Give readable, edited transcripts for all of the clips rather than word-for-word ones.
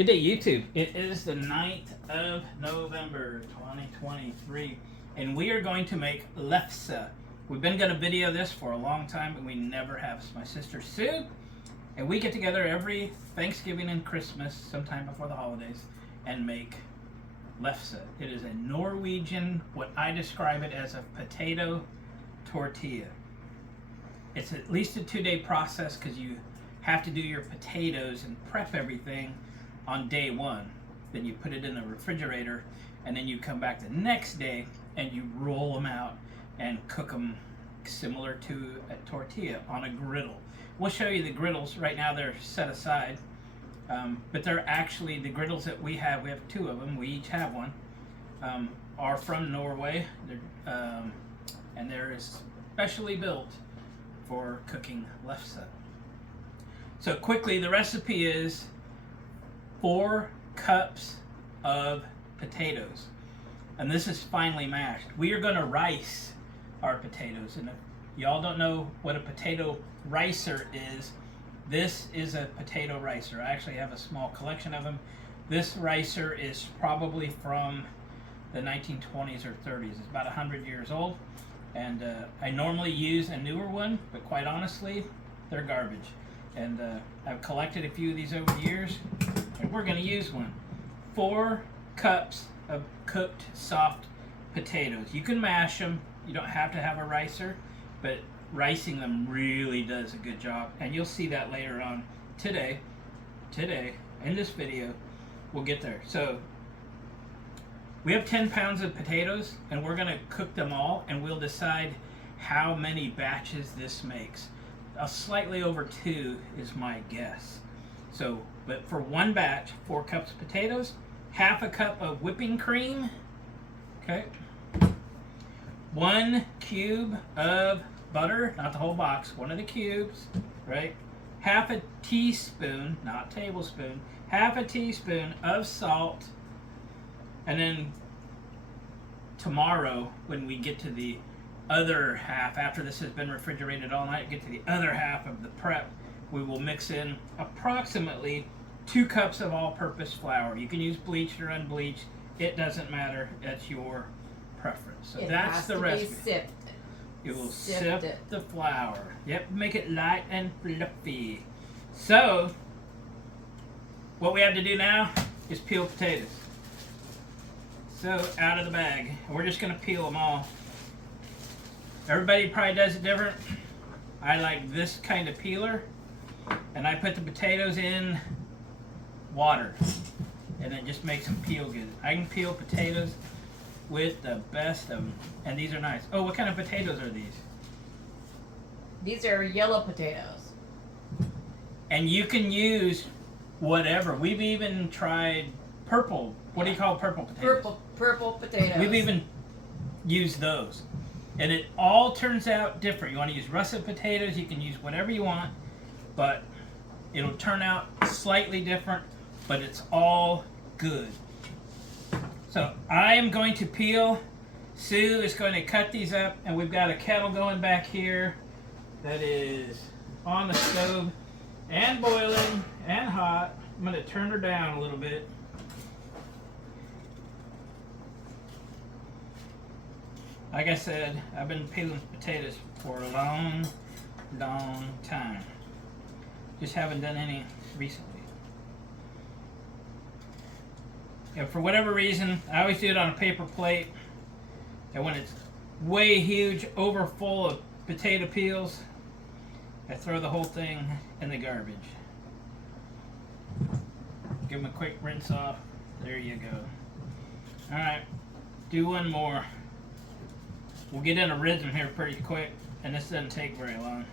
Good day, YouTube. It is the 9th of November, 2023, and we are going to make lefse. We've been going to video this for a long time, but we never have. It's my sister Sue, and we get together every Thanksgiving and Christmas, sometime before the holidays, and make lefse. It is a Norwegian, what I describe it as a potato tortilla. It's at least a 2-day process because you have to do your potatoes and prep everything on day one. Then you put it in the refrigerator, and then you come back the next day and you roll them out and cook them similar to a tortilla on a griddle. We'll show you the griddles. Right now they're set aside, but they're actually the griddles that we have. We have 2 of them. We each have one. Are from Norway, and they're specially built for cooking lefse. So quickly, the recipe is 4 cups of potatoes, and this is finely mashed. We are going to rice our potatoes, and if y'all don't know what a potato ricer is, this is a potato ricer. I actually have a small collection of them. This ricer is probably from the 1920s or 30s. It's about 100 years old, and I normally use a newer one, but quite honestly, they're garbage. And I've collected a few of these over the years, and we're going to use one. 4 cups of cooked soft potatoes. You can mash them. You don't have to have a ricer, but ricing them really does a good job, and you'll see that later on today in this video. We'll get there. So we have 10 pounds of potatoes, and we're going to cook them all, and we'll decide how many batches this makes. Slightly over 2 is my guess. So, but for one batch, 4 cups of potatoes, half a cup of whipping cream, okay, 1 cube of butter, not the whole box, 1 of the cubes, right, half a teaspoon, not tablespoon, half a teaspoon of salt, and then tomorrow when we get to the other half, after this has been refrigerated all night, get to the other half of the prep, we will mix in approximately 2 cups of all-purpose flour. You can use bleached or unbleached. It doesn't matter. That's your preference. So that's the recipe. It will sift the flour. Yep, make it light and fluffy. So what we have to do now is peel potatoes. So out of the bag. We're just going to peel them all. Everybody probably does it different. I like this kind of peeler, and I put the potatoes in water, and it just makes them peel good. I can peel potatoes with the best of them, and these are nice. Oh, what kind of potatoes are these? These are yellow potatoes. And you can use whatever. We've even tried purple. What do you call purple potatoes? Purple potatoes. We've even used those. And it all turns out different. You want to use russet potatoes, you can use whatever you want, but it'll turn out slightly different, but it's all good. So I am going to peel. Sue is going to cut these up, and we've got a kettle going back here that is on the stove and boiling and hot. I'm going to turn her down a little bit. Like I said, I've been peeling potatoes for a long time. Just haven't done any recently. And for whatever reason, I always do it on a paper plate. And when it's way huge, over full of potato peels, I throw the whole thing in the garbage. Give them a quick rinse off. There you go. Alright, do one more. We'll get in a rhythm here pretty quick, and this doesn't take very long.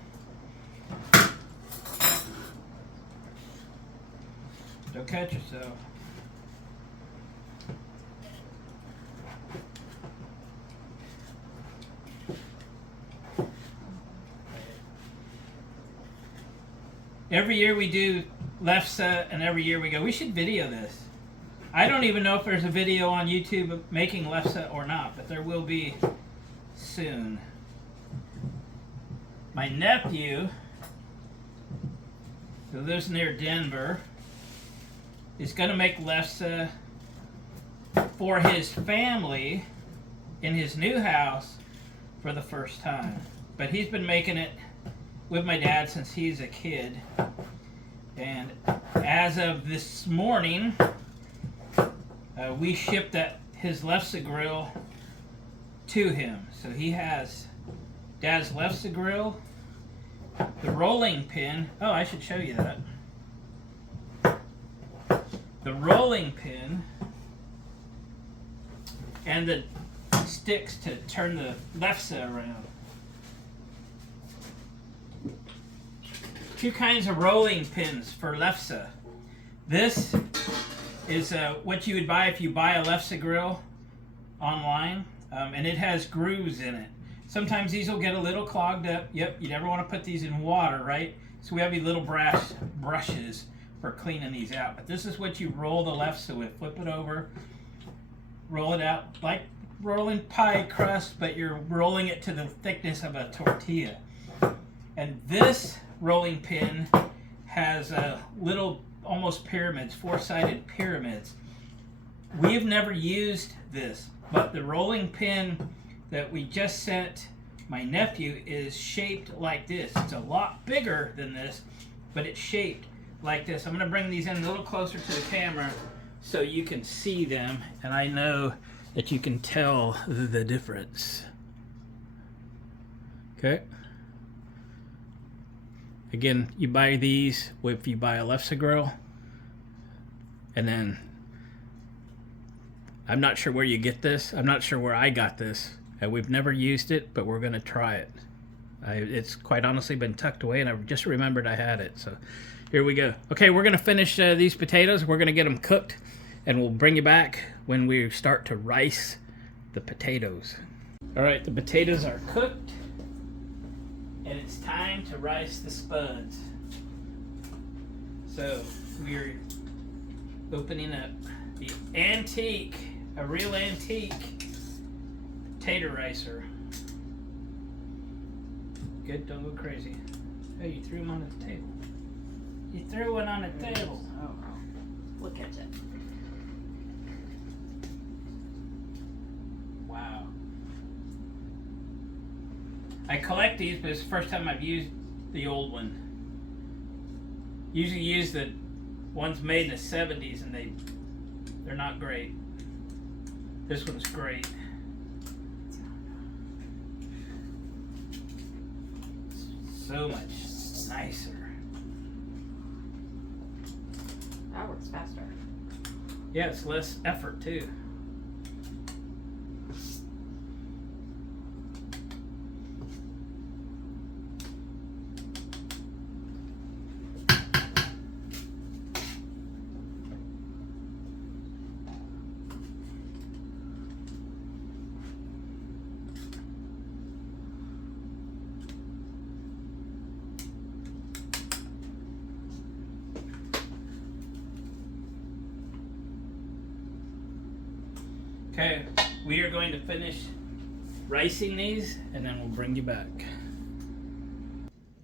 Don't cut yourself. Every year we do lefse, and every year we go, we should video this. I don't even know if there's a video on YouTube of making lefse or not, but there will be soon. My nephew, who lives near Denver, is going to make lefse for his family in his new house for the first time. But he's been making it with my dad since he's a kid. And as of this morning, we shipped his lefse grill to him. So he has Dad's lefse grill, the rolling pin. Oh, I should show you that. The rolling pin and the sticks to turn the lefse around. Two kinds of rolling pins for lefse. This is what you would buy if you buy a lefse grill online, and it has grooves in it. Sometimes these will get a little clogged up. Yep, you never want to put these in water, right? So we have these little brass brushes for cleaning these out. But this is what you roll the lefse with. Flip it over, roll it out like rolling pie crust, but you're rolling it to the thickness of a tortilla. And this rolling pin has little, almost pyramids, four-sided pyramids. We've never used this, but the rolling pin that we just sent my nephew is shaped like this. It's a lot bigger than this, but it's shaped like this. I'm going to bring these in a little closer to the camera so you can see them, and I know that you can tell the difference. Okay. Again, you buy these if you buy a lefse grill, and then I'm not sure where you get this. I'm not sure where I got this. We've never used it, but we're going to try it. It's quite honestly been tucked away, and I just remembered I had it. So here we go. Okay, we're going to finish these potatoes. We're going to get them cooked, and we'll bring you back when we start to rice the potatoes. All right, the potatoes are cooked, and it's time to rice the spuds. So we're opening up the a real antique potato ricer. Good, don't go crazy. Oh, you threw them on the table. You threw one on the table. Oh, we'll catch it. Wow. I collect these, but it's the first time I've used the old one. Usually use the ones made in the 70s, and they're not great. This one's great. So much nicer. That works faster. Yeah, it's less effort too. Okay, we are going to finish ricing these, and then we'll bring you back.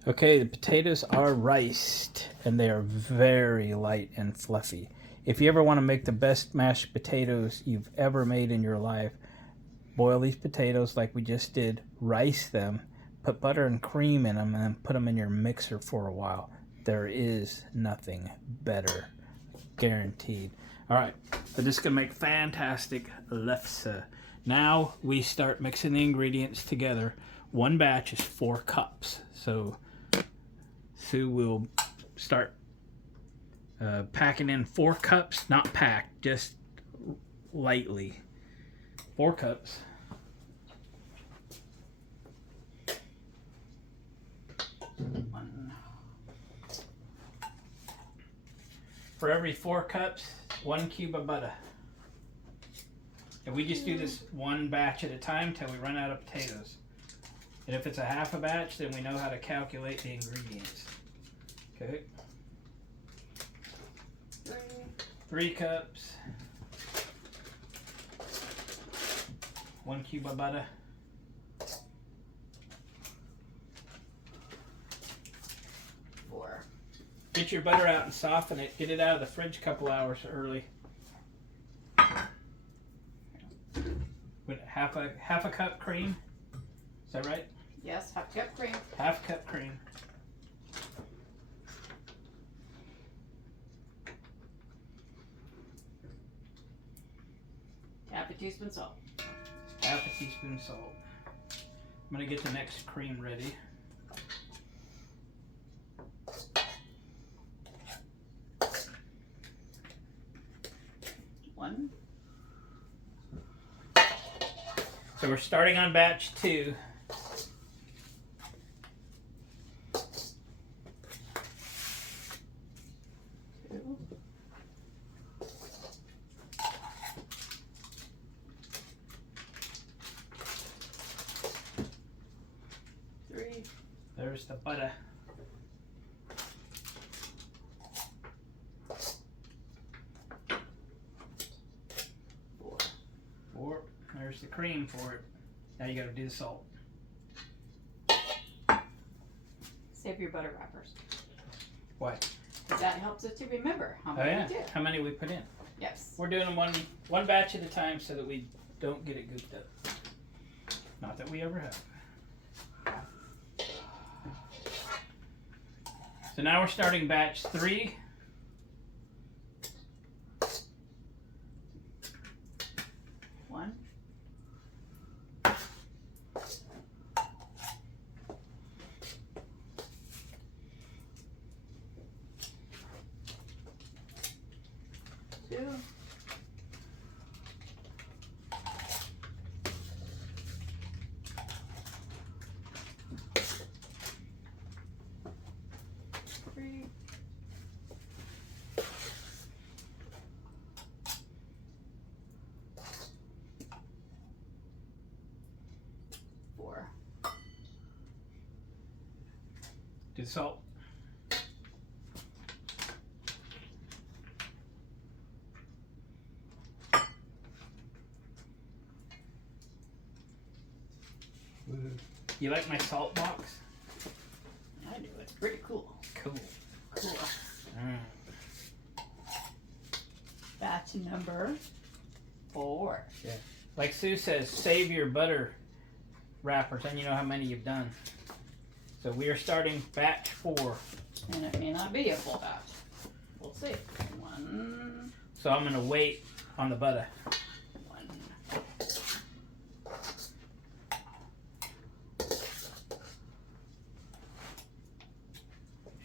Okay, the potatoes are riced, and they are very light and fluffy. If you ever want to make the best mashed potatoes you've ever made in your life, boil these potatoes like we just did, rice them, put butter and cream in them, and then put them in your mixer for a while. There is nothing better, guaranteed. All right, so this is gonna make fantastic lefse. Now we start mixing the ingredients together. One batch is 4 cups. So Sue will start packing in 4 cups, not packed, just lightly. 4 cups. For every 4 cups, 1 cube of butter. And we just do this one batch at a time till we run out of potatoes. And if it's a half a batch, then we know how to calculate the ingredients. Okay. 3 cups. 1 cube of butter. 4. Get your butter out and soften it. Get it out of the fridge a couple hours early. With half a cup cream. Is that right? Yes, half cup cream. Half cup cream. Half a teaspoon salt. Half a teaspoon salt. I'm gonna get the next cream ready. One. So we're starting on batch 2. Two. 3. There's the butter. 4. 4. There's the cream for it. Now you gotta do the salt. Save your butter wrappers. Why? Because that helps us to remember how Oh many yeah. we did. How many we put in? Yes. We're doing them one batch at a time so that we don't get it gooped up. Not that we ever have. So now we're starting batch 3. One. 2. 3. 4. Do the salt. You like my salt box? I do. It's pretty cool. Cool. Cool. Mm. Batch number 4. Yeah. Like Sue says, save your butter wrappers, and you know how many you've done. So we are starting batch 4. And it may not be a full batch. We'll see. 1. So I'm gonna wait on the butter. 1.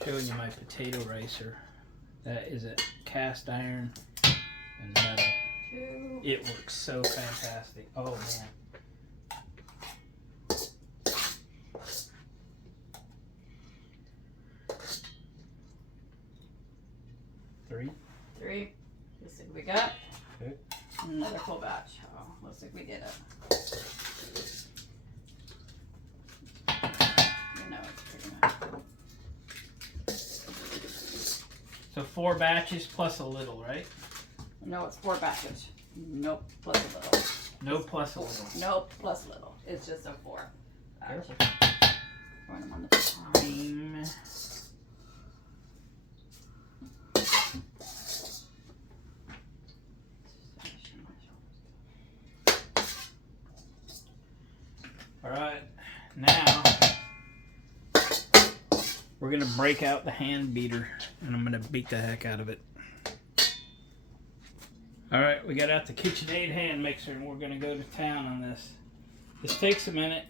Showing you my potato ricer. That is a cast iron and metal. 2. It works so fantastic. Oh man. 3. 3. Let's see what we got. Okay. Another full batch. Oh, looks like we did it. You know, it's pretty much. So 4 batches plus a little, right? No, it's 4 batches. Nope, plus a little. No plus a little. Nope, plus a little. It's just a 4. Careful. Pouring them on the top. Cream. Alright, now we're going to break out the hand beater and I'm going to beat the heck out of it. Alright, we got out the KitchenAid hand mixer and we're going to go to town on this. This takes a minute.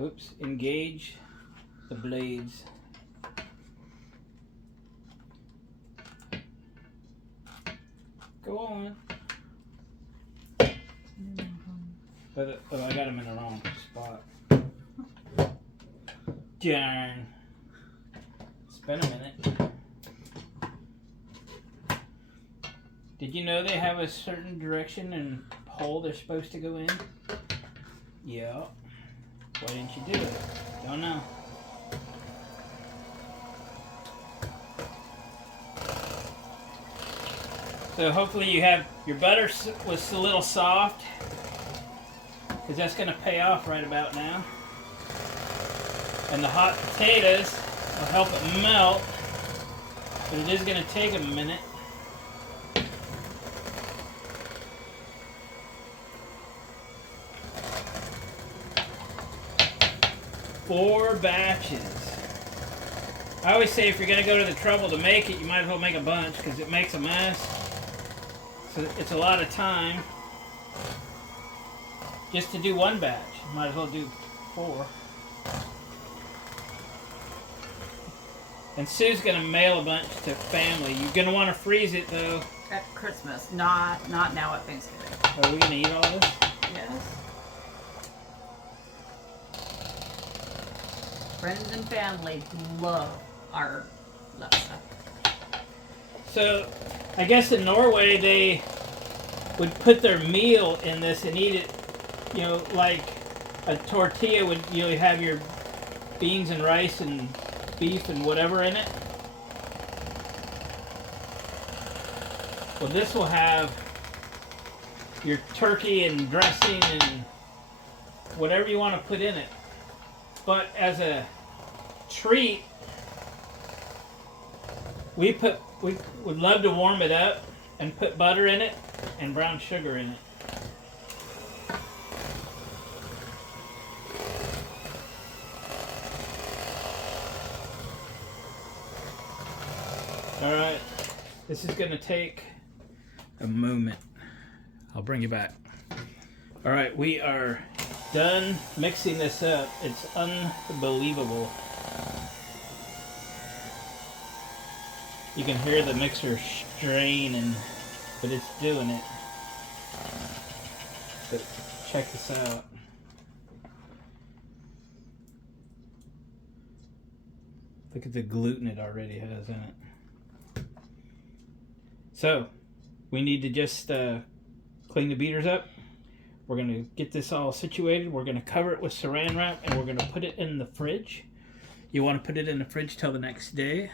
Oops, engage the blades. Go on. But oh, I got them in the wrong spot. Darn. It's been a minute. Did you know they have a certain direction and hole they're supposed to go in? Yeah. Why didn't you do it? Don't know. So hopefully you have your butter was a little soft, because that's going to pay off right about now. And the hot potatoes will help it melt, but it is going to take a minute. Four batches. I always say if you're going to go to the trouble to make it, you might as well make a bunch because it makes a mess. So it's a lot of time just to do one batch. You might as well do 4. And Sue's going to mail a bunch to family. You're going to want to freeze it though. At Christmas, not now at Thanksgiving. Are we going to eat all this? Yes. Friends and family love our lefse. So, I guess in Norway they would put their meal in this and eat it, you know, like a tortilla would, you know, have your beans and rice and beef and whatever in it. Well, this will have your turkey and dressing and whatever you want to put in it. But as a treat, we would love to warm it up and put butter in it and brown sugar in it. All right, this is gonna take a moment. I'll bring you back. All right, we are done mixing this up. It's unbelievable. You can hear the mixer straining, but it's doing it. But check this out. Look at the gluten it already has in it. So, we need to just clean the beaters up. We're going to get this all situated. We're going to cover it with saran wrap and we're going to put it in the fridge. You want to put it in the fridge till the next day.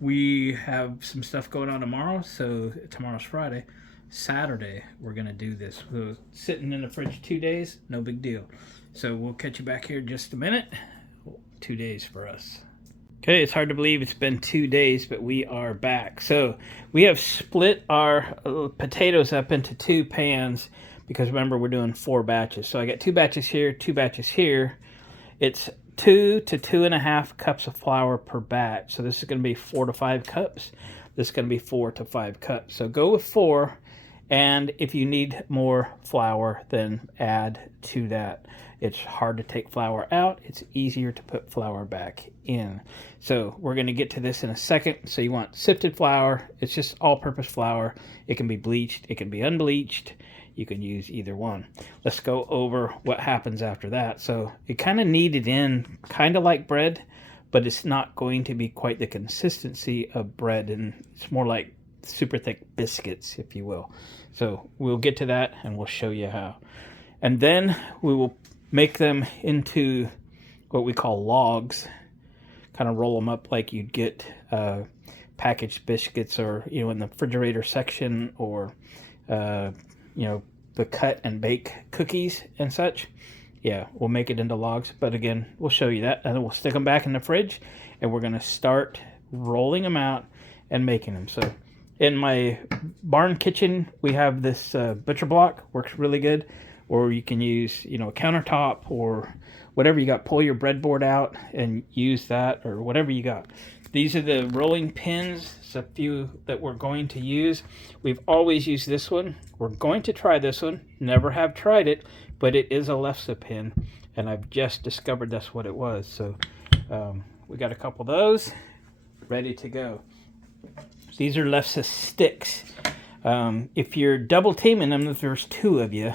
We have some stuff going on tomorrow, so tomorrow's Friday. Saturday, we're going to do this. We're sitting in the fridge 2 days, no big deal. So we'll catch you back here in just a minute. 2 days for us. Okay, it's hard to believe it's been 2 days, but we are back. So we have split our potatoes up into 2 pans because remember we're doing 4 batches. So I got 2 batches here, 2 batches here. It's 2 to 2.5 cups of flour per batch. So this is going to be 4 to 5 cups. This is going to be 4 to 5 cups. So go with 4, and if you need more flour, then add to that. It's hard to take flour out. It's easier to put flour back in. So we're going to get to this in a second. So you want sifted flour. It's just all-purpose flour. It can be bleached. It can be unbleached. You can use either one. Let's go over what happens after that. So it kind of kneaded in, kind of like bread, but it's not going to be quite the consistency of bread, and it's more like super thick biscuits, if you will. So we'll get to that and we'll show you how. And then we will make them into what we call logs, kind of roll them up like you'd get packaged biscuits, or, you know, in the refrigerator section, or you know, the cut and bake cookies and such. Yeah, we'll make it into logs, but again, we'll show you that, and then we'll stick them back in the fridge, and we're going to start rolling them out and making them. So in my barn kitchen, we have this butcher block, works really good, or you can use, you know, a countertop or whatever you got. Pull your breadboard out and use that, or whatever you got. These are the rolling pins. It's a few that we're going to use. We've always used this one. We're going to try this one. Never have tried it, but it is a Lefse pin, and I've just discovered that's what it was. So we got a couple of those ready to go. These are Lefse sticks. If you're double teaming them, if there's 2 of you,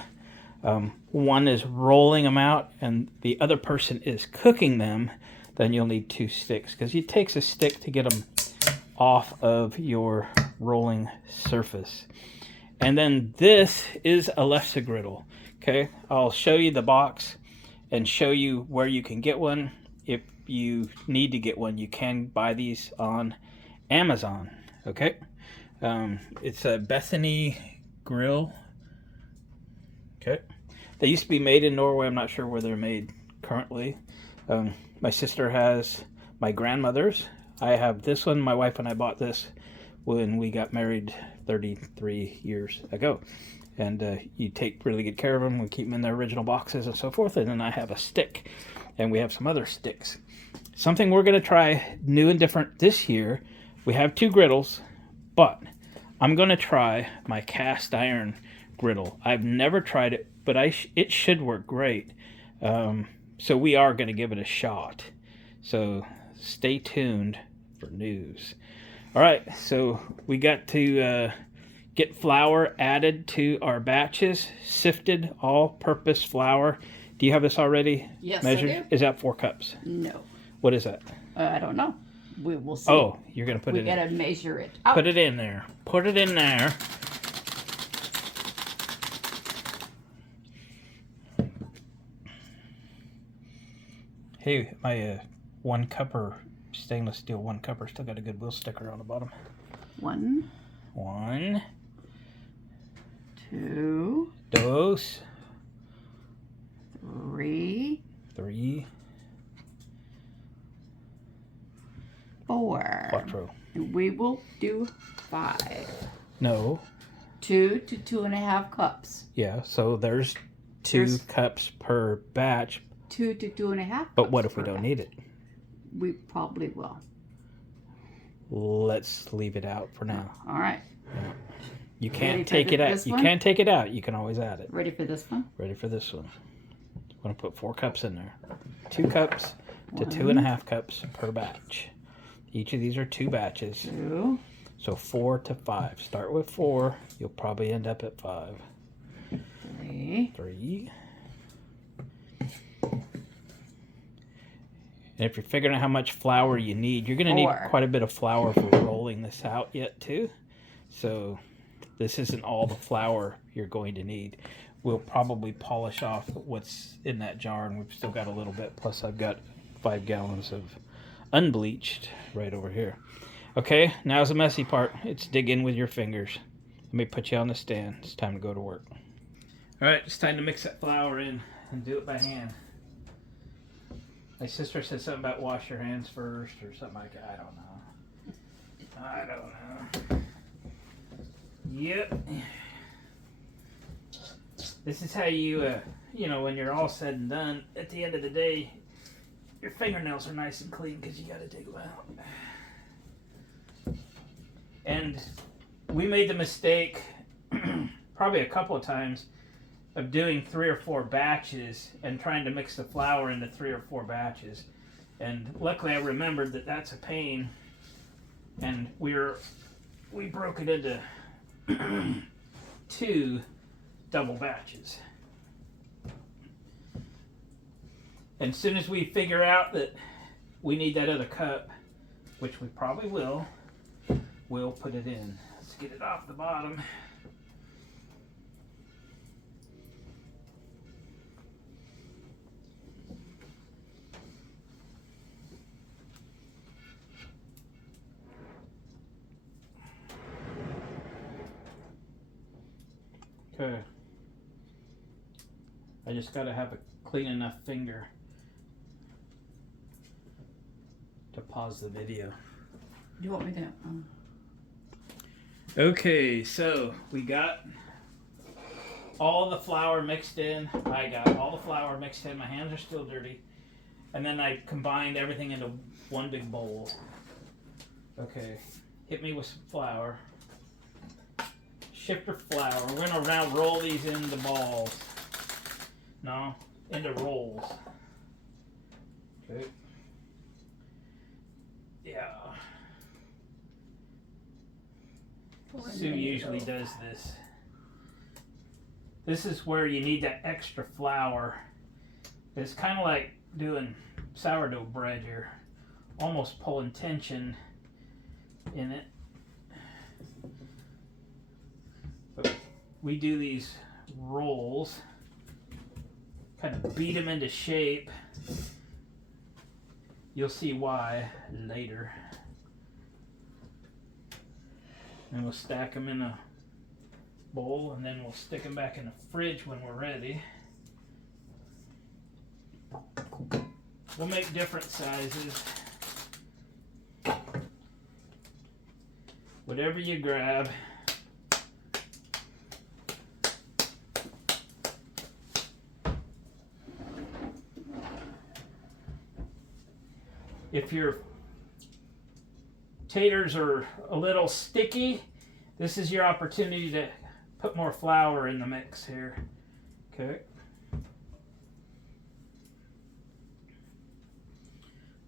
one is rolling them out and the other person is cooking them, then you'll need 2 sticks, because it takes a stick to get them off of your rolling surface. And then this is a Lefse griddle. Okay, I'll show you the box and show you where you can get one. If you need to get one, you can buy these on Amazon. Okay, it's a Bethany grill. Okay, they used to be made in Norway. I'm not sure where they're made currently. My sister has my grandmother's. I have this one. My wife and I bought this when we got married 33 years ago. And you take really good care of them. We keep them in their original boxes and so forth. And then I have a stick. And we have some other sticks. Something we're going to try new and different this year. We have 2 griddles, but I'm going to try my cast iron griddle. I've never tried it, but it should work great. So we are going to give it a shot. So stay tuned for news. All right, so we got to get flour added to our batches, sifted all-purpose flour. Do you have this already measured? I do. Is that 4 cups? No. What is that? I don't know. We will see. Oh, you're going to put it in. We got to measure it out. Put it in there. Put it in there. Hey, my 1 cupper stainless steel 1 cupper still got a Goodwill sticker on the bottom. 1, 2, dos, 3, 4. cuatro. And we will do 5. No. 2 to 2.5 cups. Yeah, so there's 2 cups per batch. 2 to 2.5 cups. But what if we don't need it? We probably will. Let's leave it out for now. All right. You can't take it out. You can't take it out. You can always add it. Ready for this one? Ready for this one. I'm going to put 4 cups in there. 2 cups to 2.5 cups per batch. Each of these are 2 batches. 2. So 4 to 5. Start with 4. You'll probably end up at 5. 3. And if you're figuring out how much flour you need, you're going to need quite a bit of flour for rolling this out yet too. So this isn't all the flour you're going to need. We'll probably polish off what's in that jar, and we've still got a little bit. Plus I've got 5 gallons of unbleached right over here. Okay, now's the messy part. It's dig in with your fingers. Let me put you on the stand. It's time to go to work. All right, it's time to mix that flour in and do it by hand. My sister said something about wash your hands first or something like that. I don't know. Yep. This is how you, when you're all said and done, at the end of the day, your fingernails are nice and clean because you got to dig them out. And we made the mistake probably a couple of times of doing 3 or 4 batches and trying to mix the flour into 3 or 4 batches. And luckily I remembered that that's a pain, and we broke it into 2 double batches. And as soon as we figure out that we need that other cup, which we probably will, we'll put it in. Let's get it off the bottom. Okay. I just gotta have a clean enough finger to pause the video. You want me to? Okay, so we got all the flour mixed in. I got all the flour mixed in. My hands are still dirty. And then I combined everything into one big bowl. Okay, hit me with some flour. Shifter flour. We're going to now roll these into balls. No, into rolls. Okay. Yeah. Sue usually does this. This is where you need that extra flour. It's kind of like doing sourdough bread. You're almost pulling tension in it. But we do these rolls, kind of beat them into shape. You'll see why later. And we'll stack them in a bowl, and then we'll stick them back in the fridge when we're ready. We'll make different sizes. Whatever you grab. If your taters are a little sticky, this is your opportunity to put more flour in the mix here. Okay.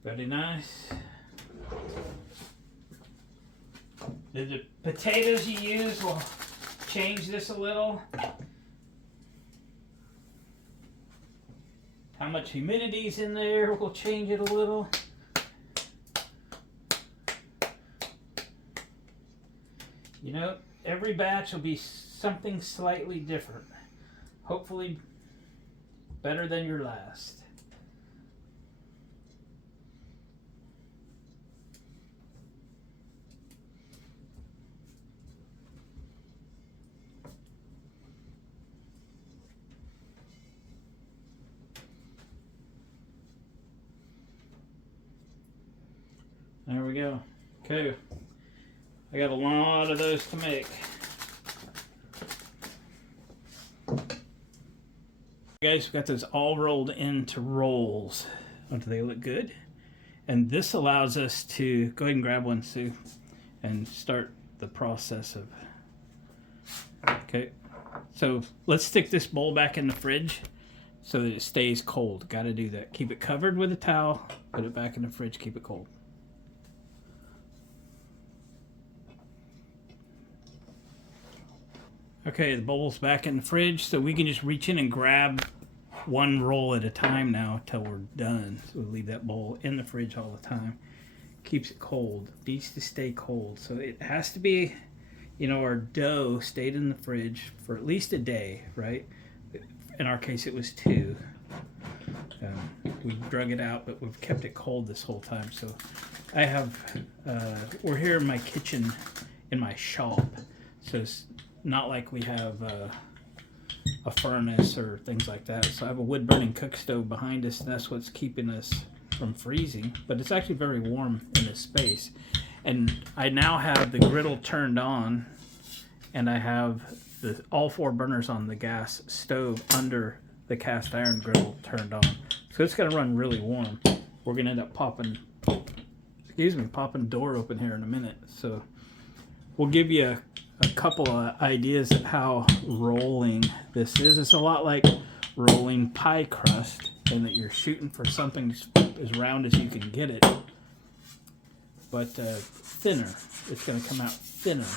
Very nice. The potatoes you use will change this a little. How much humidity's in there will change it a little. You know, every batch will be something slightly different. Hopefully better than your last. There we go. Okay. I got a lot of those to make. Guys, we got those all rolled into rolls. Don't they look good? And this allows us to go ahead and grab one, Sue, and start the process of. Okay. So let's stick this bowl back in the fridge so that it stays cold. Got to do that. Keep it covered with a towel. Put it back in the fridge. Keep it cold. Okay, the bowl's back in the fridge, so we can just reach in and grab one roll at a time now till we're done. So we'll leave that bowl in the fridge all the time. Keeps it cold. Needs to stay cold. So it has to be, you know, our dough stayed in the fridge for at least a day, right? In our case, it was 2. We drug it out, but we've kept it cold this whole time. So I have, we're here in my kitchen, in my shop. So it's not like we have a furnace or things like that. So I have a wood burning cook stove behind us, and that's what's keeping us from freezing. But it's actually very warm in this space. And I now have the griddle turned on, and I have all 4 burners on the gas stove under the cast iron griddle turned on. So it's gonna run really warm. We're gonna end up popping door open here in a minute. So we'll give you a couple of ideas of how rolling this is. It's a lot like rolling pie crust, in that you're shooting for something as round as you can get it, but thinner. It's going to come out thinner.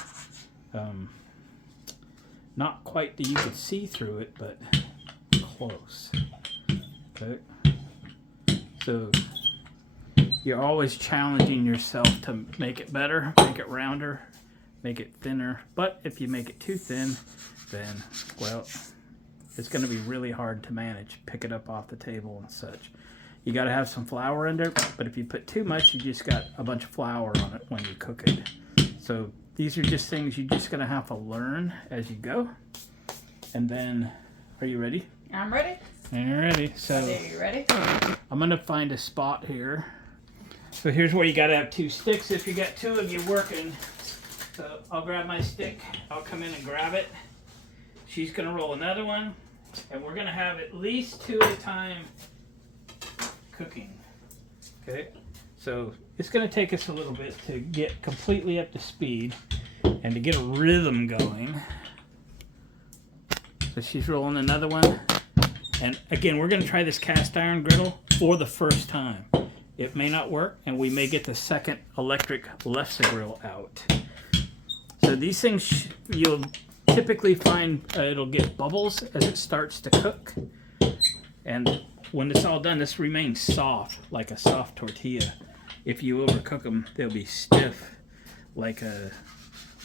Not quite that you could see through it, but close. Okay. So you're always challenging yourself to make it better, make it rounder, make it thinner. But if you make it too thin, then, well, it's going to be really hard to manage. Pick it up off the table and such. You got to have some flour in there, but if you put too much, you just got a bunch of flour on it when you cook it. So these are just things you're just going to have to learn as you go. And then, are you ready? I'm ready. You're ready. So, Are you ready? I'm going to find a spot here. So here's where you got to have 2 sticks if you got 2 of you working. So I'll grab my stick, I'll come in and grab it. She's gonna roll another one, and we're gonna have at least 2 at a time cooking. Okay, so it's gonna take us a little bit to get completely up to speed and to get a rhythm going. So she's rolling another one. And again, we're gonna try this cast iron griddle for the first time. It may not work, and we may get the second electric Lefse grill out. So these things, you'll typically find it'll get bubbles as it starts to cook. And when it's all done, this remains soft, like a soft tortilla. If you overcook them, they'll be stiff, like a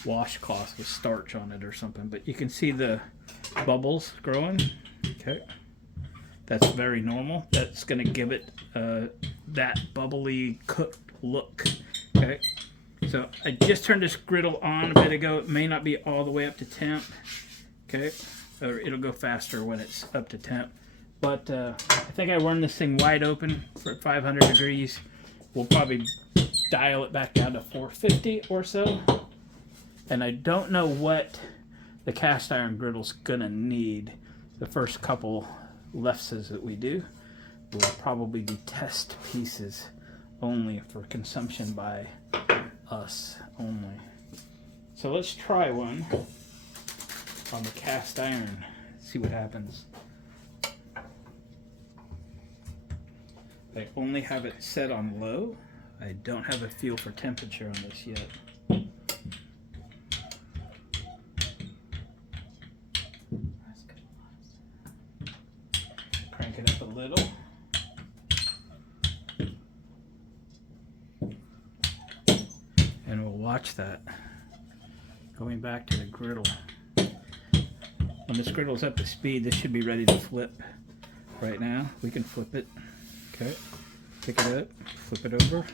washcloth with starch on it or something. But you can see the bubbles growing. Okay. That's very normal. That's going to give it that bubbly cooked look. Okay. So I just turned this griddle on a bit ago. It may not be all the way up to temp, okay? Or it'll go faster when it's up to temp. But I think I run this thing wide open for 500 degrees. We'll probably dial it back down to 450 or so. And I don't know what the cast iron griddle's gonna need. The first couple Lefses that we do will probably be test pieces only for consumption by us only. So let's try one on the cast iron, see what happens. I only have it set on low. I don't have a feel for temperature on this yet. Crank it up a little. And we'll watch that. Going back to the griddle. When this griddle's up to speed, this should be ready to flip right now. We can flip it. Okay, pick it up, flip it over.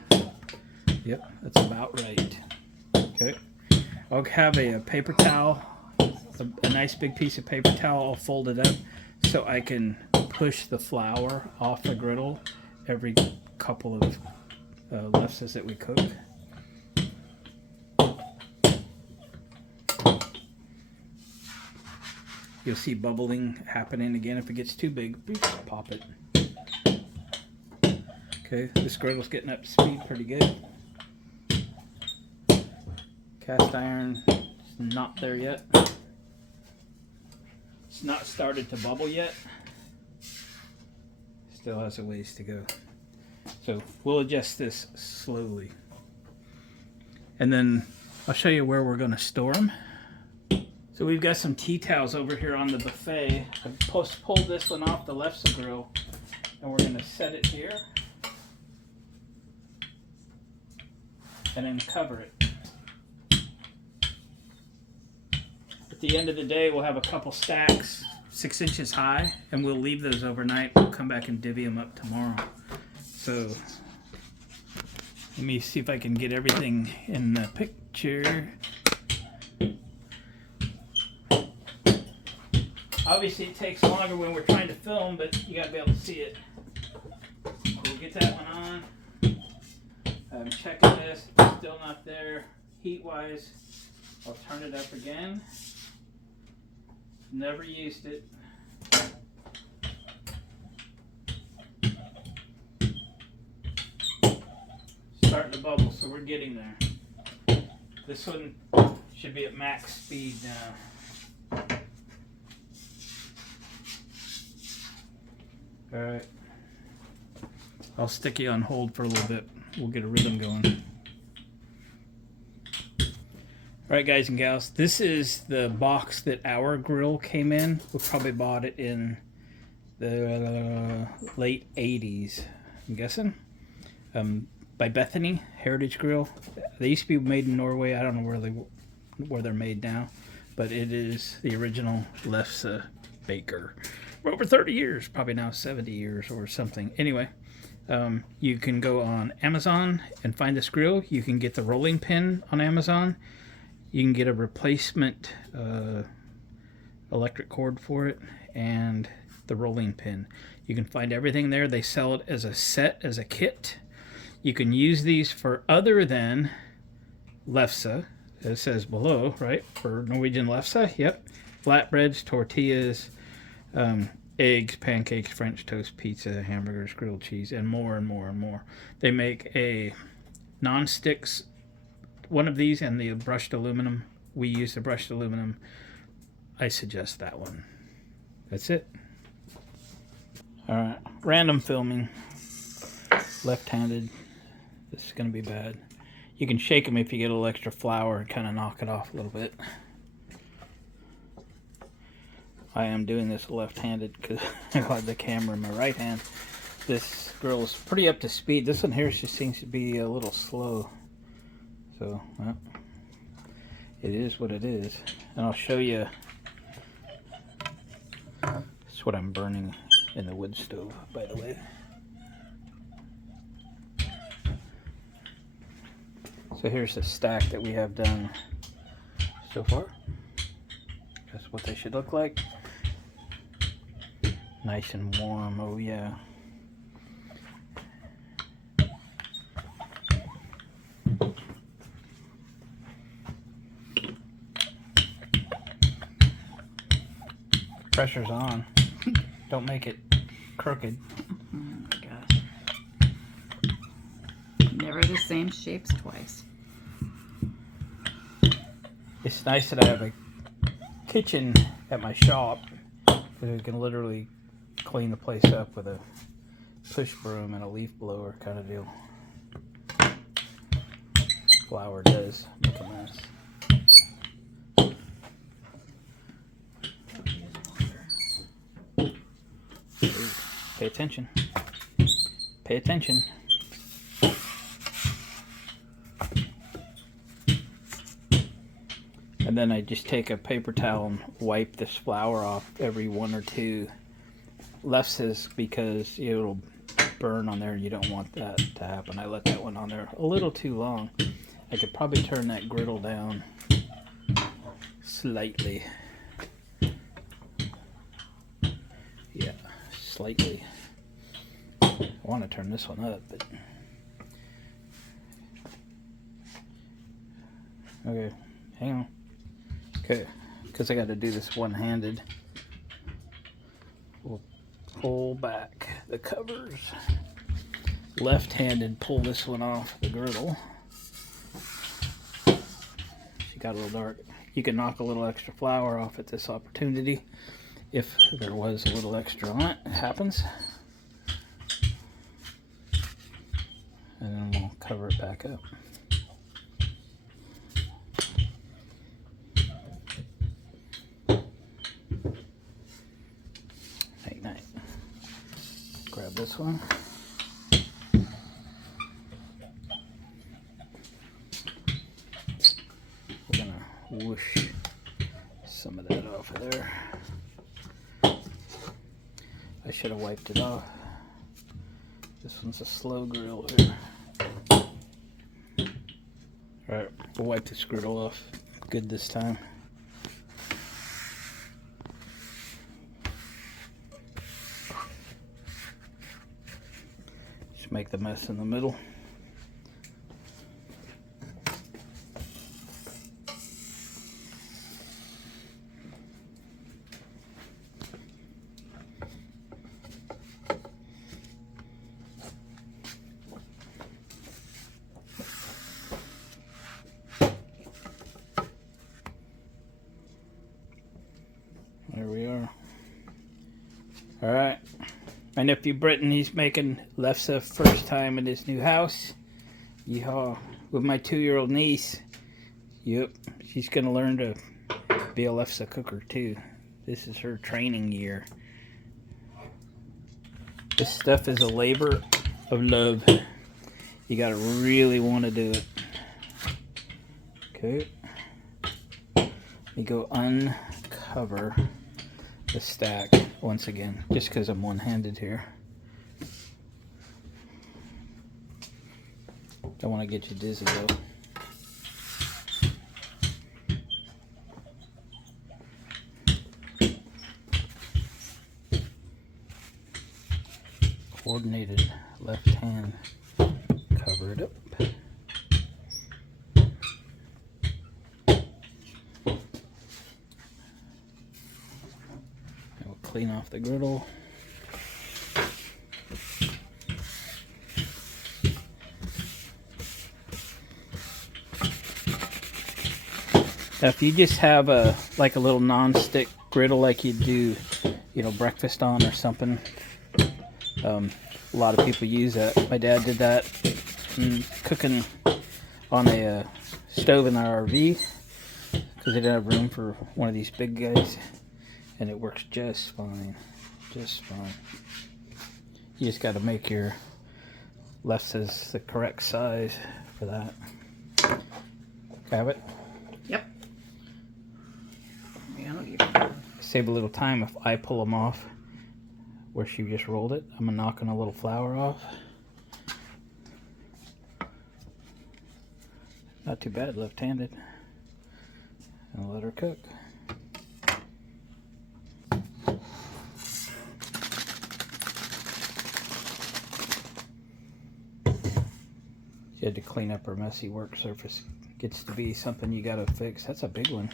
Yep, that's about right. Okay, I'll have a paper towel, a nice big piece of paper towel all folded up so I can push the flour off the griddle every couple of lefses that we cook. You'll see bubbling happening again. If it gets too big, pop it. Okay, this griddle's getting up to speed pretty good. Cast iron is not there yet. It's not started to bubble yet. Still has a ways to go. So we'll adjust this slowly. And then I'll show you where we're going to store them. So we've got some tea towels over here on the buffet. I've pulled this one off the Lefse grill, and we're going to set it here. And then cover it. At the end of the day, we'll have a couple stacks 6 inches high, and we'll leave those overnight. We'll come back and divvy them up tomorrow. So let me see if I can get everything in the picture. Obviously, it takes longer when we're trying to film, but you gotta be able to see it. We'll get that one on. I'm checking this, it's still not there heat-wise. I'll turn it up again. Never used it. Starting to bubble, so we're getting there. This one should be at max speed now. Alright. I'll stick you on hold for a little bit. We'll get a rhythm going. Alright guys and gals, this is the box that our grill came in. We probably bought it in the late 80s, I'm guessing. By Bethany, Heritage Grill. They used to be made in Norway. I don't know where they're made now. But it is the original Lefse baker. For over 30 years, probably now 70 years or something. Anyway. You can go on Amazon and find this grill. You can get the rolling pin on Amazon. You can get a replacement electric cord for it and the rolling pin. You can find everything there. They sell it as a set, as a kit. You can use these for other than Lefse. It says below, right? For Norwegian Lefse. Yep. Flatbreads, tortillas, eggs, pancakes, French toast, pizza, hamburgers, grilled cheese, and more and more and more. They make a non-sticks, one of these, and the brushed aluminum. We use the brushed aluminum. I suggest that one. That's it. Alright, random filming. Left-handed. This is going to be bad. You can shake them if you get a little extra flour and kind of knock it off a little bit. I am doing this left-handed because I have the camera in my right hand. This grill is pretty up to speed. This one here just seems to be a little slow. So, well, it is what it is. And I'll show you. That's what I'm burning in the wood stove, by the way. So here's the stack that we have done so far. That's what they should look like. Nice and warm, oh yeah. Pressure's on. Don't make it crooked. Oh my gosh. Never the same shapes twice. It's nice that I have a kitchen at my shop because I can literally clean the place up with a push broom and a leaf blower kind of deal. Flour does make a mess. Pay attention. Pay attention. And then I just take a paper towel and wipe this flour off every 1 or 2 Lefses because it'll burn on there and you don't want that to happen. I let that one on there a little too long. I could probably turn that griddle down slightly. Yeah, slightly. I want to turn this one up, but okay, hang on. Okay, because I got to do this one-handed. We'll pull back the covers. Left-handed, pull this one off the griddle. She got a little dark. You can knock a little extra flour off at this opportunity if there was a little extra on it. It happens. And then we'll cover it back up. Night. Grab this one. We're gonna whoosh some of that off of there. I should have wiped it off. This one's a slow grill here. Alright, we'll wipe this griddle off good this time. Just make the mess in the middle. There we are. All right. My nephew Britton, he's making Lefse first time in his new house. Yeehaw. With my 2-year-old niece. Yep. She's going to learn to be a Lefse cooker too. This is her training year. This stuff is a labor of love. You got to really want to do it. Okay. Let me go uncover the stack once again, just because I'm one-handed here. Don't want to get you dizzy though. Coordinated left hand. Cover it up. Clean off the griddle. Now, if you just have a little non-stick griddle like you do, breakfast on or something, a lot of people use that. My dad did that cooking on a stove in our RV because they didn't have room for one of these big guys. And it works just fine. Just fine. You just got to make your Lefses the correct size for that. Have it? Yep. Yeah, save a little time if I pull them off where she just rolled it. I'm knocking a little flour off. Not too bad, left-handed. And I'll let her cook. had to clean up her messy work surface. Gets to be something you gotta fix. That's a big one.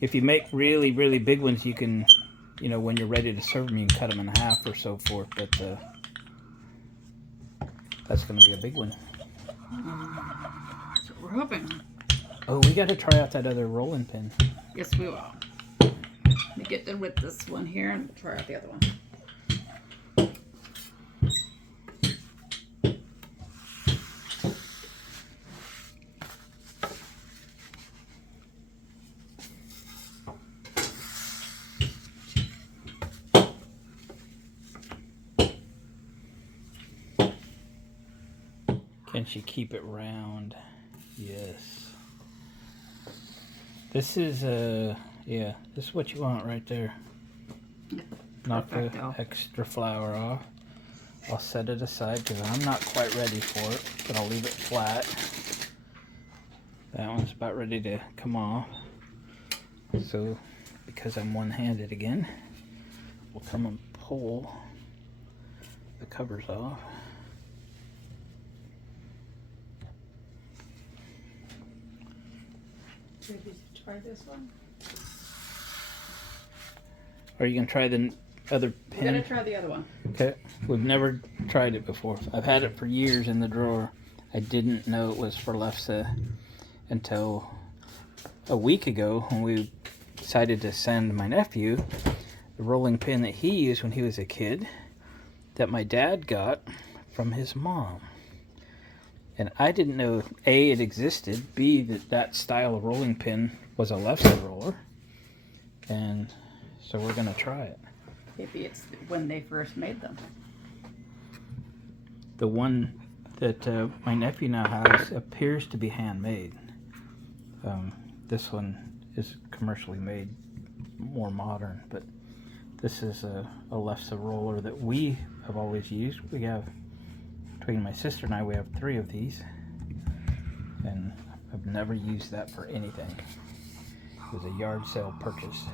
If you make really, really big ones, you can, you know, when you're ready to serve them, you can cut them in half or so forth. But that's going to be a big one. That's what we're hoping. Oh, we got to try out that other rolling pin. Yes, we will. Let me get done with this one here and try out the other one. Can she keep it round? Yes. This is yeah, this is what you want right there. Knock the extra flour off. I'll set it aside because I'm not quite ready for it, but I'll leave it flat. That one's about ready to come off. So, because I'm one-handed again, we'll come and pull the covers off. Should we try this one? Are you gonna try the other pin? We're gonna try the other one. Okay. We've never tried it before. I've had it for years in the drawer. I didn't know it was for Lefse until a week ago when we decided to send my nephew the rolling pin that he used when he was a kid that my dad got from his mom. And I didn't know, A, it existed, B, that style of rolling pin was a Lefse roller. And so we're going to try it. Maybe it's when they first made them. The one that my nephew now has appears to be handmade. This one is commercially made, more modern, but this is a Lefse roller that we have always used. We have, between my sister and I, we have 3 of these, and I've never used that for anything. It was a yard sale purchase,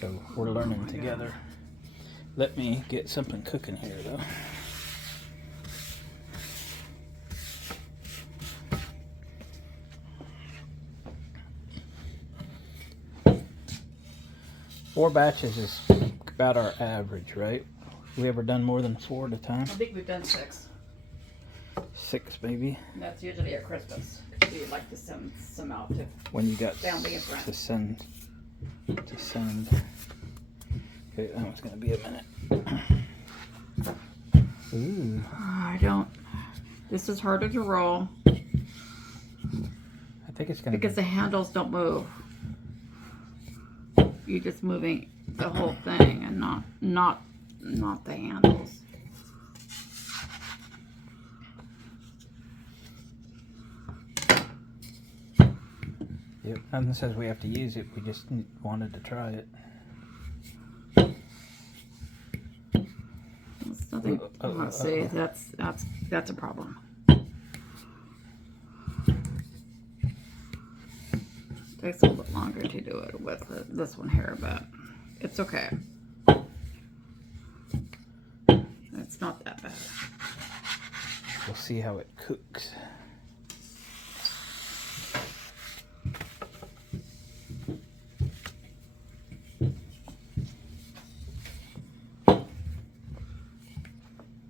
so we're learning together. Let me get something cooking here though. Four batches is about our average, right? We ever done more than 4 at a time? I think we've done 6. 6 maybe. And that's usually at Christmas. We'd like to send some out to When you got family and friends. to send. Okay, that one's gonna be a minute. Ooh. I don't. This is harder to roll I think it's gonna because be. the handles don't move. You're just moving the whole thing and not the handles. Yep, nothing says we have to use it. We just wanted to try it. That's nothing. Let's see. That's a problem. Takes a little bit longer to do it with this one here, but it's okay. It's not that bad. We'll see how it cooks.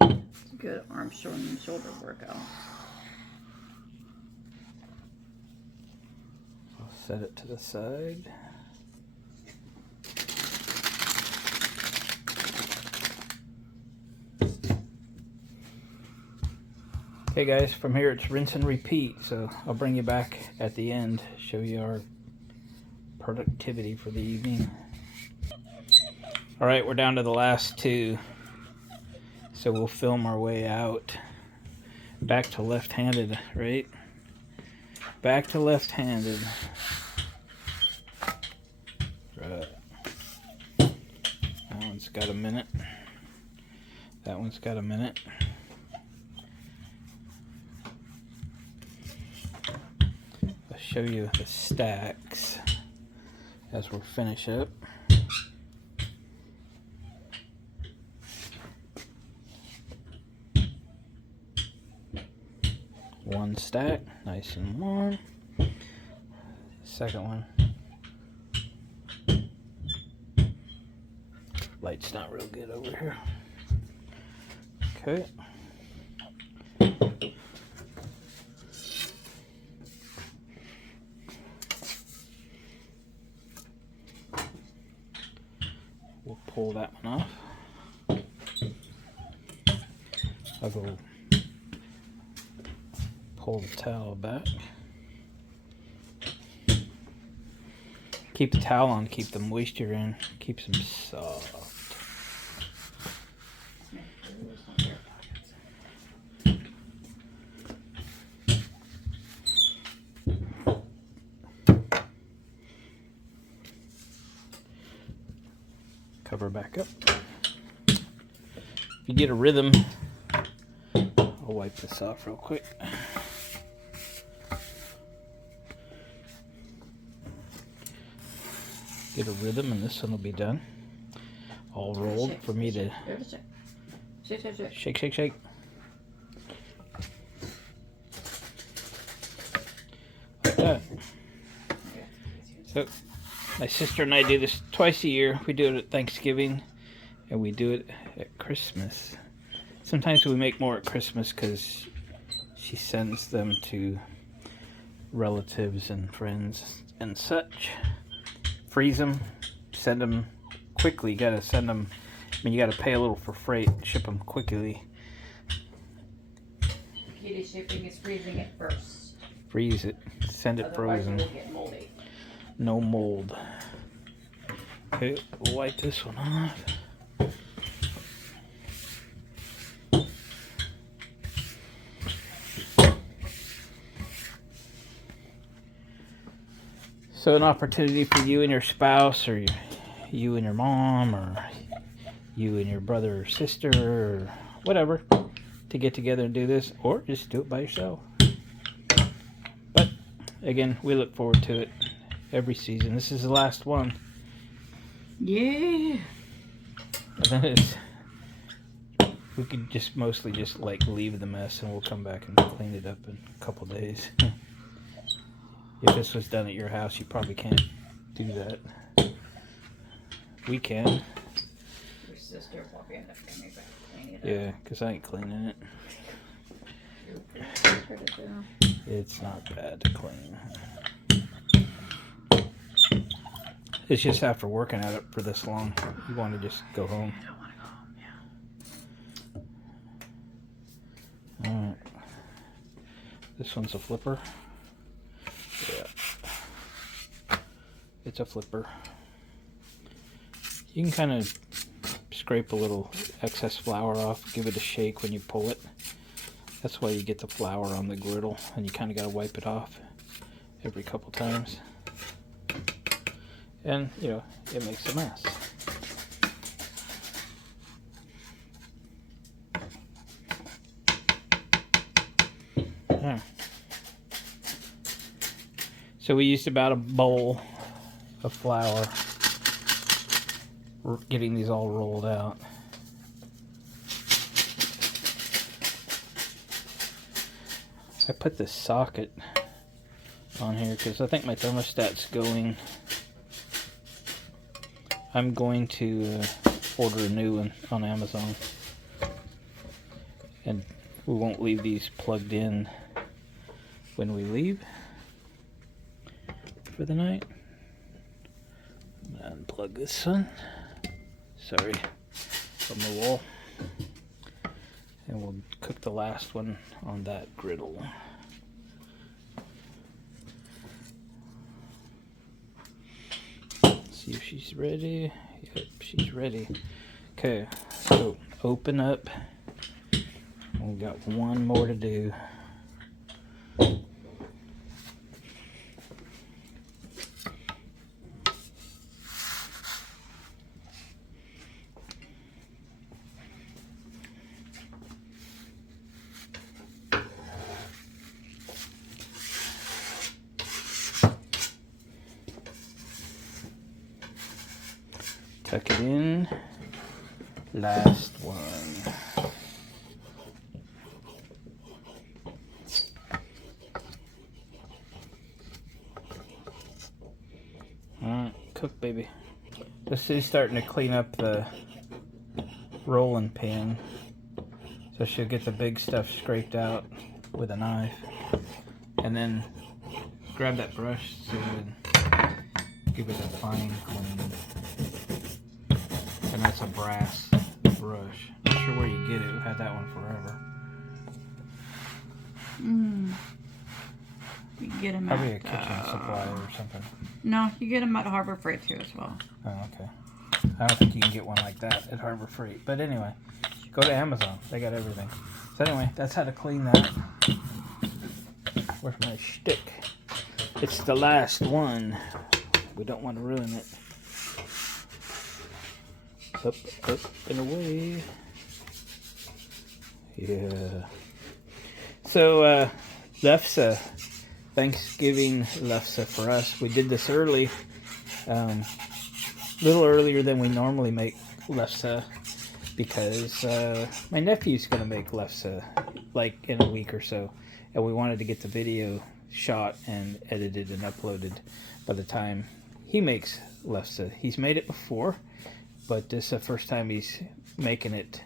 It's a good arm, shoulder workout. Set it to the side. Okay guys, from here it's rinse and repeat, so I'll bring you back at the end, show you our productivity for the evening. Alright, we're down to the last 2, so we'll film our way out. Back to left-handed, right? Back to left-handed. Right. That one's got a minute. That one's got a minute. I'll show you the stacks as we finish up. stack, nice and warm. Second one. Light's not real good over here. Okay. We'll pull that one off. I'll go pull the towel back. Keep the towel on, keep the moisture in, keeps them soft. Cover back up. If you get a rhythm, I'll wipe this off real quick. Get a rhythm and this one will be done. All rolled Shake, for me to shake. shake. Like that. So my sister and I do this twice a year. We do it at Thanksgiving and we do it at Christmas. Sometimes we make more at Christmas because she sends them to relatives and friends and such. Freeze them, send them quickly. You gotta send them, I mean, you gotta pay a little for freight, ship them quickly. Kitty shipping is freezing it first. Freeze it, send it Otherwise frozen. It will get moldy. No mold. Okay, we'll wipe this one off. So an opportunity for you and your spouse, or you and your mom, or you and your brother or sister, or whatever, to get together and do this, or just do it by yourself. But again, we look forward to it every season. This is the last one. Yeah. And then we could just mostly just like leave the mess and we'll come back and clean it up in a couple days. If this was done at your house, you probably can't do that. We can. Your sister will probably end up coming back cleaning it up. Yeah, because I ain't cleaning it. It's not bad to clean. It's just after working at it for this long, you want to just go home. I don't want to go home, yeah. Alright. This one's a flipper. Yeah. It's a flipper. You can kind of scrape a little excess flour off, give it a shake when you pull it. That's why you get the flour on the griddle, and you kind of got to wipe it off every couple times. And, you know, it makes a mess. Yeah. So we used about a bowl of flour. We're getting these all rolled out. I put this socket on here because I think my thermostat's going. I'm going to order a new one on Amazon. And we won't leave these plugged in when we leave for the night. Unplug this one. Sorry, from the wall. And we'll cook the last one on that griddle. See if she's ready. Yep, she's ready. Okay, so open up. We've got one more to do. Tuck it in. Last one. cook, baby. This is starting to clean up the rolling pin. So she'll get the big stuff scraped out with a knife. And then grab that brush and give it a fine clean. And that's a brass brush. Not sure where you get it. We've had that one forever. You can get them Probably at a kitchen supply or something. No, you get them at Harbor Freight too as well. Oh, okay. I don't think you can get one like that at Harbor Freight. But anyway, go to Amazon. They got everything. So anyway, that's how to clean that. Where's my stick? It's the last one. We don't want to ruin it. Up, up, and away. Yeah. So, Lefse, Thanksgiving Lefse for us. We did this early, a little earlier than we normally make Lefse, because my nephew's going to make Lefse like in a week or so, and we wanted to get the video shot and edited and uploaded by the time he makes Lefse. He's made it before, but this is the first time he's making it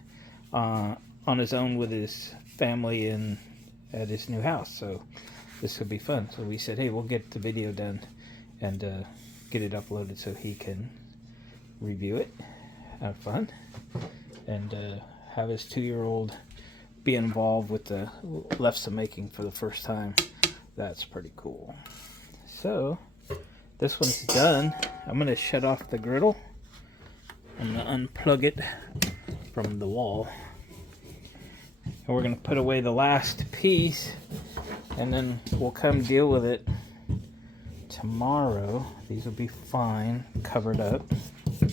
on his own with his family and at his new house, so this will be fun. So we said, hey, we'll get the video done and get it uploaded so he can review it, have fun, and have his 2-year-old be involved with the Lefse making for the first time. That's pretty cool. So this one's done. I'm going to shut off the griddle. I'm going to unplug it from the wall. And we're going to put away the last piece, and then we'll come deal with it tomorrow. These will be fine, covered up. Make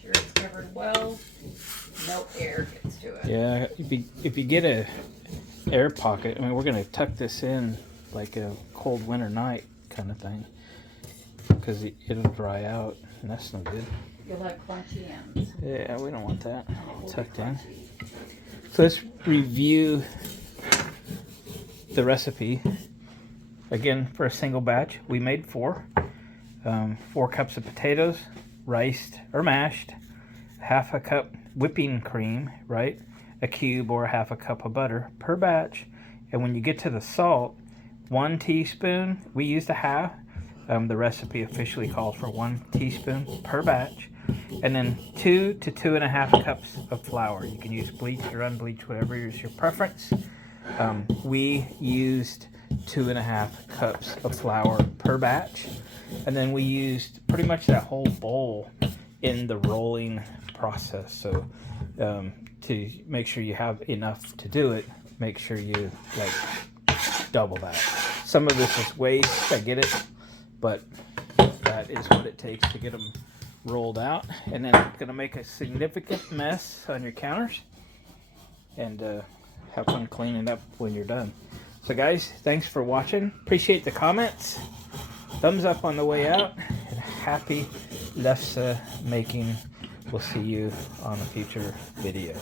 sure it's covered well. No air gets to it. Yeah, if you get a air pocket, I mean, we're going to tuck this in like a cold winter night kind of thing, because it'll dry out, and that's no good. You'll have crunchy ends. Yeah, we don't want that tucked in. So let's review the recipe. Again, for a single batch, we made 4. 4 cups of potatoes, riced or mashed, half a cup whipping cream, right? A cube or half a cup of butter per batch. And when you get to the salt, 1 teaspoon. We used a half. The recipe officially calls for 1 teaspoon per batch. And then 2 to 2.5 cups of flour. You can use bleached or unbleached, whatever is your preference. We used 2.5 cups of flour per batch. And then we used pretty much that whole bowl in the rolling process. So to make sure you have enough to do it, make sure you like double that. Some of this is waste, I get it, but that is what it takes to get them rolled out. And then it's going to make a significant mess on your counters, and have fun cleaning up when you're done. So guys, thanks for watching. Appreciate the comments. Thumbs up on the way out, and happy Lefse making. We'll see you on a future video.